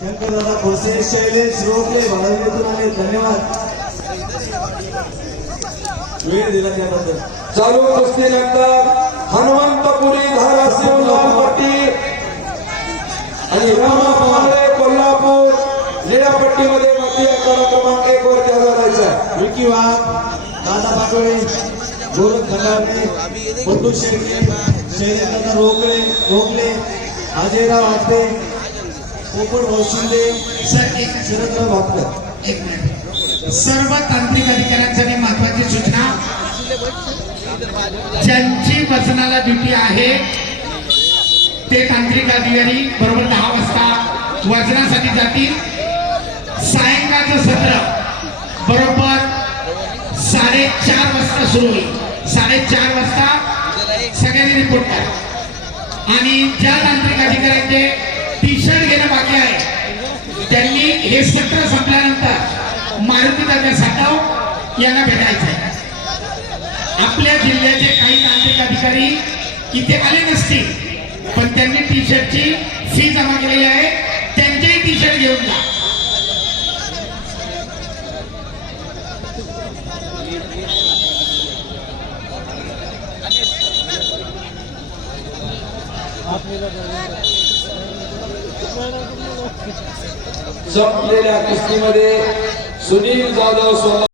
शंकरदादा खोसे शैलेश रोपले भाडवितून आले धन्यवाद. वेळ दिला त्याबद्दल. चालू कुस्तीनंतर हनुमंतपुरी धाराशिव लालपट्टी आणि रामा पवारे कोल्हापूर निळ्या पट्टीमध्ये माती आकडा क्रमांक एक वर हजर राहायचा विकी वाघ दादा पाटोळे गोरख खंडावणे बंधू शेळके शैलेशदादा रोकडे रोकले अजयराव आते पोपट वशिंदे सर एक शरदराव भापकर एक मिनिट. सर्व तांत्रिक अधिकाऱ्यांसाठी महत्वाची सूचना. ज्यांची वजनाला ड्युटी आहे ते तांत्रिक अधिकारी बरोबर दहा वाजता वजनासाठी जातील. सायंकाळचं सत्र बरोबर साडेचार वाजता सुरू होईल. साडेचार वाजता सगळ्यांनी रिपोर्ट करा. आणि ज्या तांत्रिक अधिकाऱ्यांचे टी शर्ट घेणं बाकी आहे त्यांनी हे सत्र संपल्यानंतर मारुती दादा सातव यांना भेटायचंय. आपल्या जिल्ह्याचे काही तांत्रिक अधिकारी इथे आले नसतील पण त्यांनी टी शर्टची फी जमा केलेली आहे. त्यांचेही टी शर्ट घेऊन जा. संपलेल्या कुस्तीमध्ये सुनील जाधव सोला